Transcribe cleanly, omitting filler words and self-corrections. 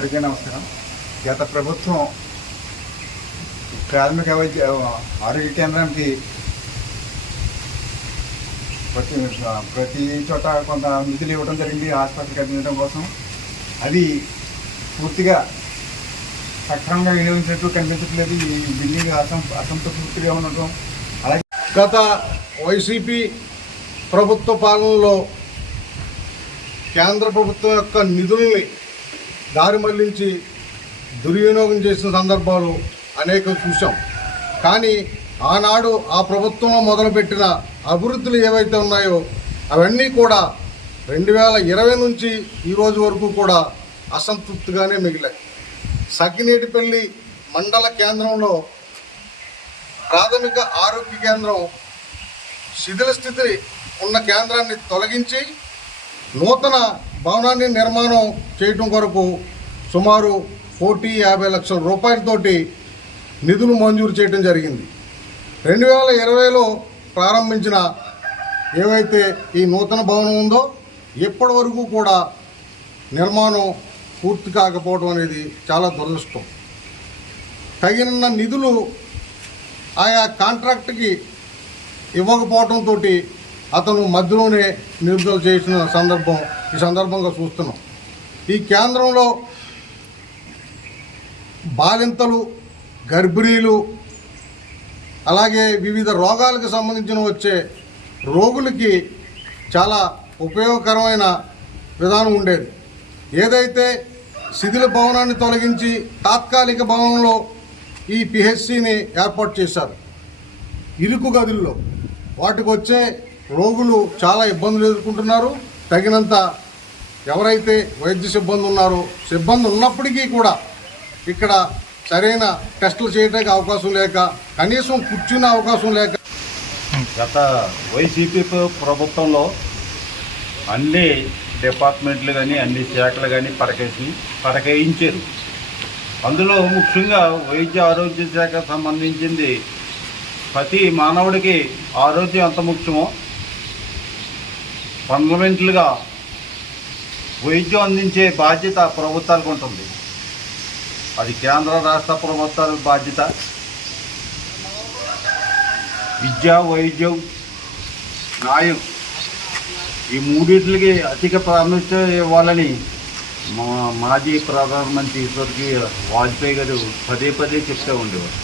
అందరికీ నమస్కారం. గత ప్రభుత్వం ప్రాథమిక ఆరోగ్య కేంద్రానికి ప్రతి చోట కొంత నిధులు ఇవ్వడం జరిగింది హాస్పిటల్కి అందించడం కోసం. అది పూర్తిగా సక్రమంగా వినియోగించినట్టు కనిపించట్లేదు. ఈ బిల్డింగ్ అసంతృప్తిగా ఉండటం. అలాగే గత వైసీపీ ప్రభుత్వ పాలనలో కేంద్ర ప్రభుత్వం యొక్క నిధుల్ని దారి మళ్లించి దుర్వినియోగం చేసిన సందర్భాలు అనేకం చూసాం. కానీ ఆనాడు ఆ ప్రభుత్వంలో మొదలుపెట్టిన అభివృద్ధులు ఏవైతే ఉన్నాయో అవన్నీ కూడా 2020 నుంచి ఈ రోజు వరకు కూడా అసంతృప్తిగానే మిగిలాయి. సకినేటిపల్లి మండల కేంద్రంలో ప్రాథమిక ఆరోగ్య కేంద్రం శిథిల స్థితి ఉన్న కేంద్రాన్ని తొలగించి నూతన భవనాన్ని నిర్మాణం చేయటం కొరకు సుమారు 1,50 లక్షల రూపాయలతోటి నిధులు మంజూరు చేయడం జరిగింది. 2020లో ప్రారంభించిన ఏవైతే ఈ నూతన భవనం ఉందో ఇప్పటి వరకు కూడా నిర్మాణం పూర్తి కాకపోవడం అనేది చాలా దురదృష్టం. తగిన నిధులు ఆయా కాంట్రాక్ట్కి ఇవ్వకపోవడంతో అతను మధ్యలోనే నిలుపుదల చేసిన ఈ సందర్భంగా చూస్తున్నాం. ఈ కేంద్రంలో బాలింతలు, గర్భిణీలు, అలాగే వివిధ రోగాలకు సంబంధించిన వచ్చే రోగులకి చాలా ఉపయోగకరమైన విధానం ఉండేది. ఏదైతే శిథిల భవనాన్ని తొలగించి తాత్కాలిక భవనంలో ఈ పిహెచ్సిని ఏర్పాటు చేశారు. ఇరుకు గదుల్లో వాటికి వచ్చే రోగులు చాలా ఇబ్బందులు ఎదుర్కొంటున్నారు. తగినంత ఎవరైతే వైద్య సిబ్బంది ఉన్నారో సిబ్బంది ఉన్నప్పటికీ కూడా ఇక్కడ సరైన టెస్టులు చేయడానికి అవకాశం లేక, కనీసం కూర్చునే అవకాశం లేక గత వైసీపీ ప్రభుత్వంలో అన్ని డిపార్ట్మెంట్లు కానీ అన్ని శాఖలు కానీ పరకేయించారు. అందులో ముఖ్యంగా వైద్య ఆరోగ్య శాఖకు సంబంధించింది ప్రతి మానవుడికి ఆరోగ్యం ఎంత ముఖ్యమో ఫండమెంటల్గా వైద్యం అందించే బాధ్యత ప్రభుత్వాలకు ఉంటుంది. అది కేంద్ర రాష్ట్ర ప్రభుత్వాల బాధ్యత. విద్య, వైద్యం, న్యాయం ఈ మూడింటికి అధిక ప్రాముఖ్యత ఇవ్వాలని మాజీ ప్రధానమంత్రి స్వర్గీయ వాజ్పేయి గారు పదే చెప్తూ ఉండేవారు.